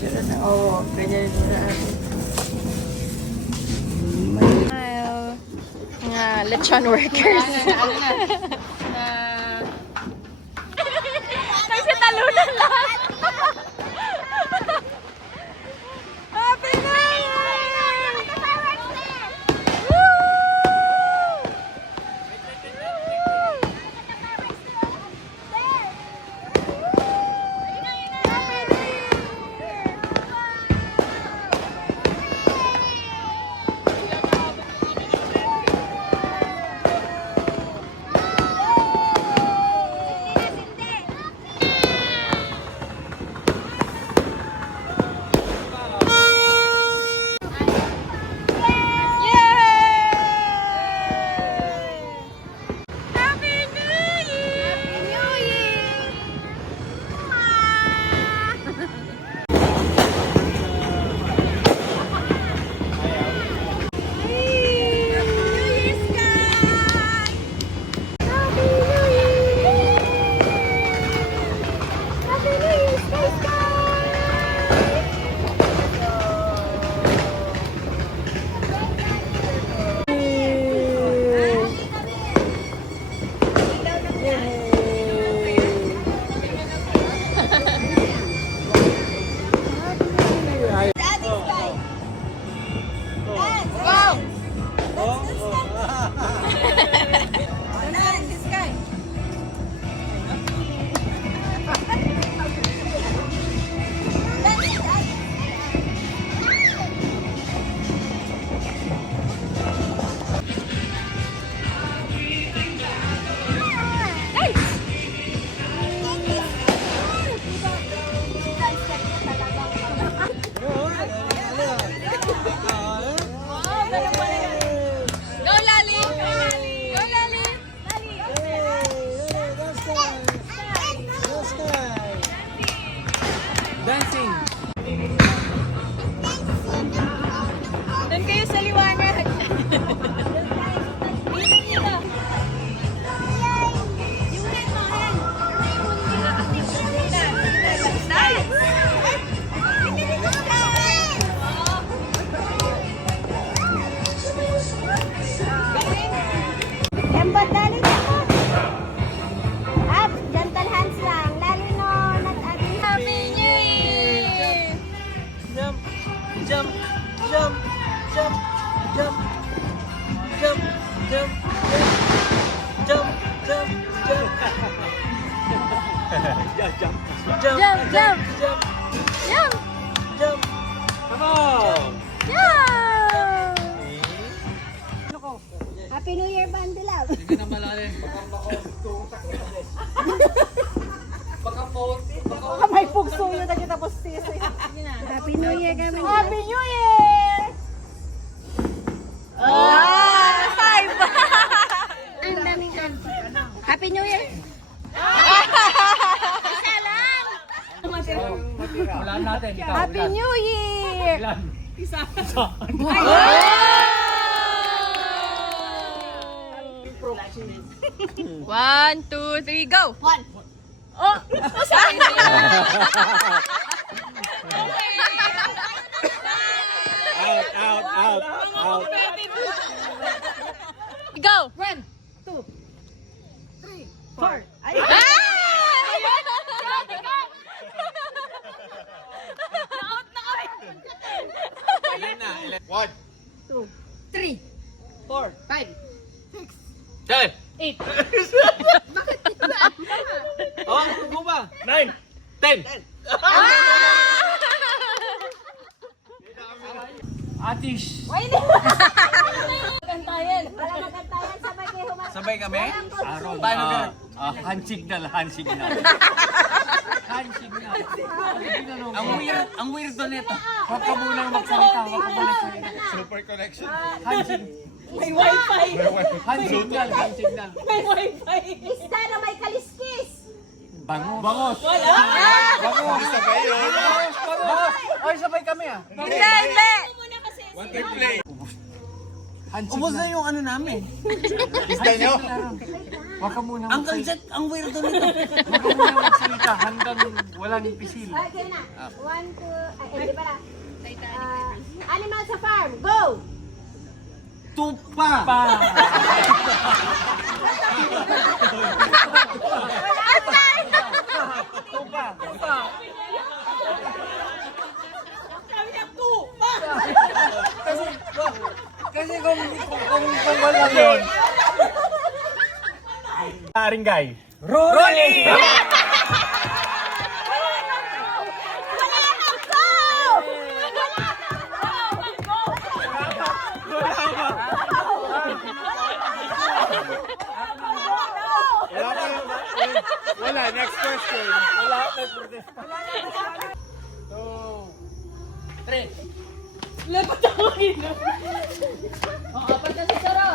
Tsura na, oo, ganyan yung na atin. Mga lechon workers. Kasi talunan lang. Happy New Year! Woo! Dancing! Doon kayo sa liwanag. Jump, jump, jump, jump, jump, jump, jump, jump, jump, jump, Jump, jump. jump, Yum! jump. Come on! Yum! Happy New Year, Bandilab! Hindi na malalim. Baka may pugso yun na kita postis. Happy New Year kami. Happy New Year! Five! Ang daming kanto. Happy New Year! Isa lang! Wala natin. Ikaw, Happy New Year! Ilan? Isa. One, two, three, go! One! Oh! Out, out, out, out. Go! 1, 2, 3, 4. Ay! Ilan na? 2, 3, 4, 5, 10. 8. Oh, mo ba? 9. 10. Atish. Kantayan. Wala makantayan sabay kayo humas. Sabay kami? Aron. Paano ka? Hand signal, hand signal. Hand signal. Ang weirdo nito. Huwag ka munang magsalita, huwag ka munang magsalita. Super connection. Hand signal. May wifi. Hand signal, hand signal. May wifi. Isda na may kaliskis. Bango. Bangos. Wala. Bangos. Sabay yun. Bangos. Ay, sabay kami ah. Hindi, hindi! One time play. Ubus na yung ano namin. Isda nyo? Huwag ka muna Ang magsalita. concept, ang weirdo nito. Huwag ka muna magsalita hanggang walang pisil. Okay na. 1, 2, hindi pala. Animal sa farm, go! Tupa. Pa! Tupa! Tupa! Kasi kung wala yun. Aringgay. Rolly! Wala, next question. Wala,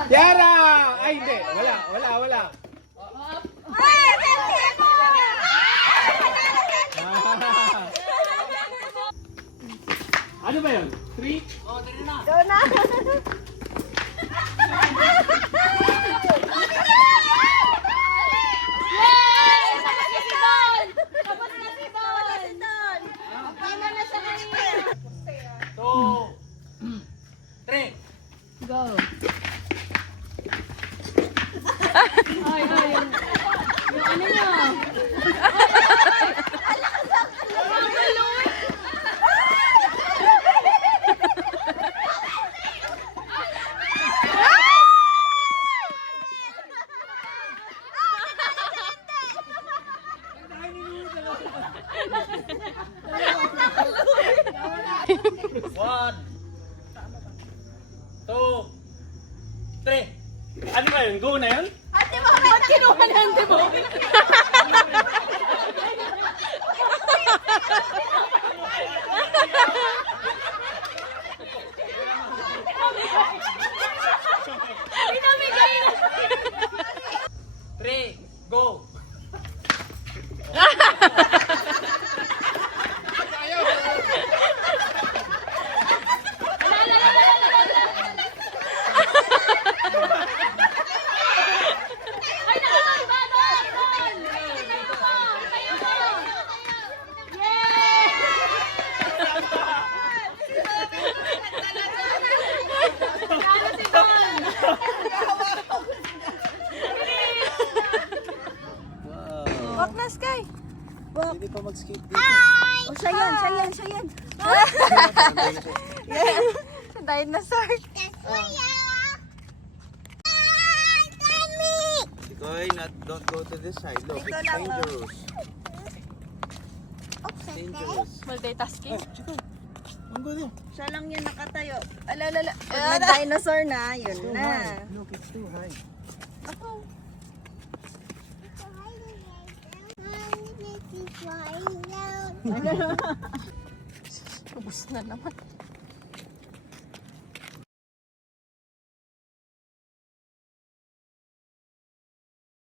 Tiara! Ay, hindi. Wala. Ano ba yun? 3? Go na! Ano ba yun? Go na yun? Ate mo, ba't kinuha na ante mo? Pinamigay na. 3, go! Ay, nakakaba doon! Kayo mo! Ano si Don? Walk na, Sky. Hindi pa mag-skip dito. Oh, siya yan. Dinosaur. Sikoy, don't go to this side. Look, Dito it's lang, oh. dangerous. Dangerous. Multitasking. Ang gulo. Siya lang yan nakatayo. Alalala. Pag nag-dinosaur na, yun na. Look, it's too high. Ubus na naman.